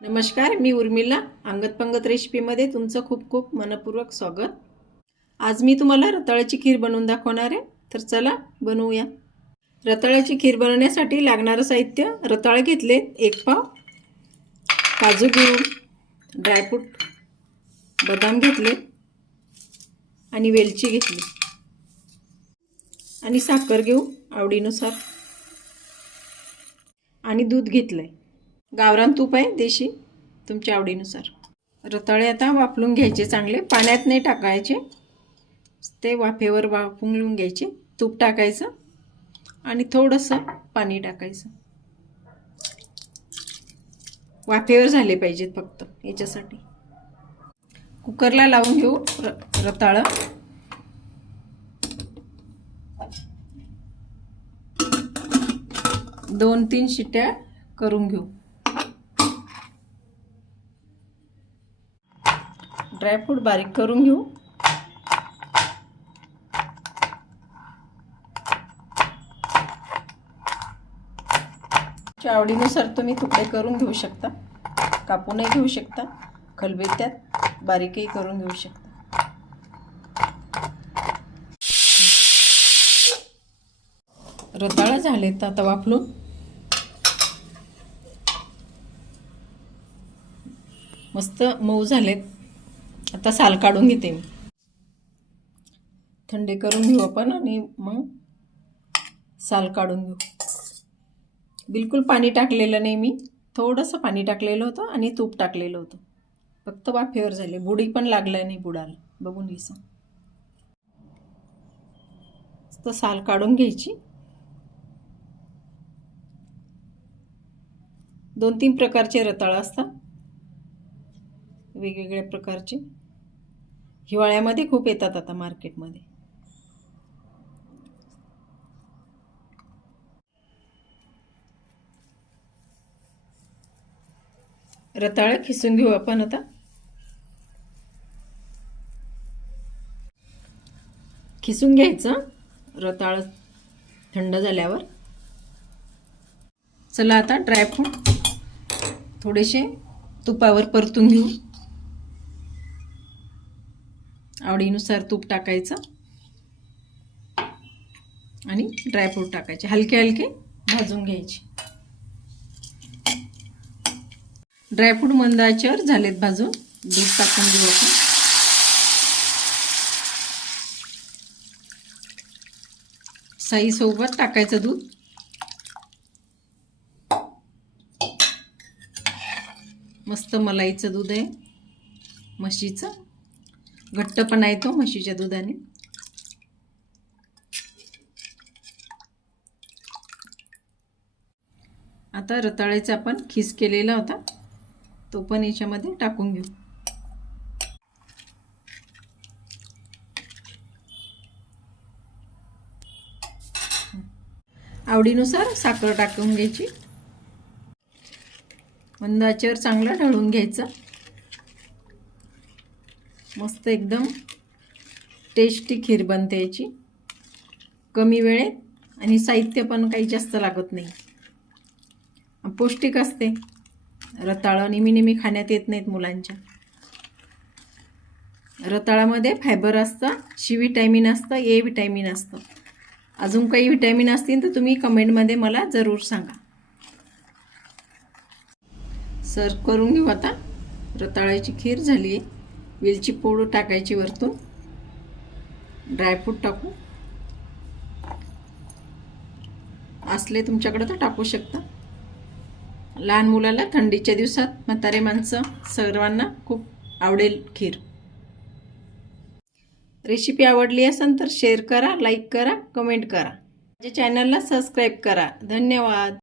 नमस्कार, मी उर्मिला. अंगत पंगत रेसिपीमध्ये तुमचं खूप खूप मनपूर्वक स्वागत. आज मी तुम्हाला रताळ्याची खीर बनवून दाखवणार आहे. तर चला बनवूया. रताळ्याची खीर बनवण्यासाठी लागणारं साहित्य: रताळे घेतले 1 पाव, काजू घेऊ, ड्रायफ्रूट, बदाम घेतले आणि वेलची घेतली आणि साखर घेऊ आवडीनुसार आणि दूध घेतलंय. गावरान तूप आहे देशी, तुमच्या आवडीनुसार. रताळे आता वाफलून घ्यायचे चांगले, पाण्यात नाही टाकायचे, ते वाफेवर वाफलून घ्यायचे. तूप टाकायचं आणि थोडंसं पाणी टाकायचं. वाफेवर झाले पाहिजेत फक्त याच्यासाठी. कुकरला लावून घेऊ रताळं. दोन 3 शिट्ट्या करून घेऊ. ड्रायफ्रूट बारीक करून घेऊ. आवडीनुसार तुम्ही तुकडे करून घेऊ शकता, कापूनही घेऊ शकता, खलबत्त्यात बारीकही करून घेऊ शकता. रताळे झालेत आता वाफलून. मस्त मऊ झालेत. आता साल काढून घेते मी. थंडे करून घेऊ आपण आणि मग साल काढून घेऊ. बिलकुल पाणी टाकलेलं नाही मी, थोडंसं पाणी टाकलेलं होतं आणि तूप टाकलेलं होतं. फक्त वाफेवर झाले, बुडी पण लागलं नाही बुडाला. बघून घ्यायचं. तर साल काढून घ्यायची. 2-3 प्रकारचे रताळे असतात, वेगवेगळ्या प्रकारचे. हिवाळ्यामध्ये खूप येतात आता मार्केटमध्ये. रताळे खिसून घेऊ आपण आता. खिसून घ्यायचं रताळ थंड झाल्यावर. चला आता ड्रायफ्रूट थोडेसे तुपावर परतून घेऊ. आवडीनुसार तूप टाकायचं आणि ड्रायफ्रूट टाकायचे. हलके हलके भाजून घ्यायचे. ड्रायफ्रूट मंद आचेवर झालेत भाजून. दूध टाकून घेऊ आपण. साई सोबत टाकायचं दूध. मस्त मलाईचं दूध आहे, म्हशीचं. घट्टपणा येतो म्हशीच्या दुधाने. आता रताळ्याचा आपण खीस केलेला होता तो पण याच्यामध्ये टाकून घेऊ. आवडीनुसार साखर टाकून घ्यायची. मंद आचेवर चांगलं ढळून घ्यायचं. मस्त एकदम टेस्टी खीर बनते याची. कमी वेळेत आणि साहित्य पण काही जास्त लागत नाही. पौष्टिक असते. रताळं नेहमी खाण्यात येत नाहीत मुलांच्या. रताळामध्ये फायबर असतं, सी विटॅमिन असतं, ए विटॅमिन असतं. अजून काही विटॅमिन असतील तर तुम्ही कमेंटमध्ये मला जरूर सांगा. सर्व करून घेऊ आता. रताळ्याची खीर झाली आहे. वेलची पूड टाकायची वरतून. ड्रायफ्रूट टाकू. असले तुमच्याकडे तर टाकू शकता. लहान मुलाला थंडीच्या दिवसात, म्हातारे माणसं सर्वांना खूप आवडेल खीर. रेसिपी आवडली असेल तर शेअर करा, लाईक करा, कमेंट करा. माझ्या चॅनलला सबस्क्राईब करा. धन्यवाद.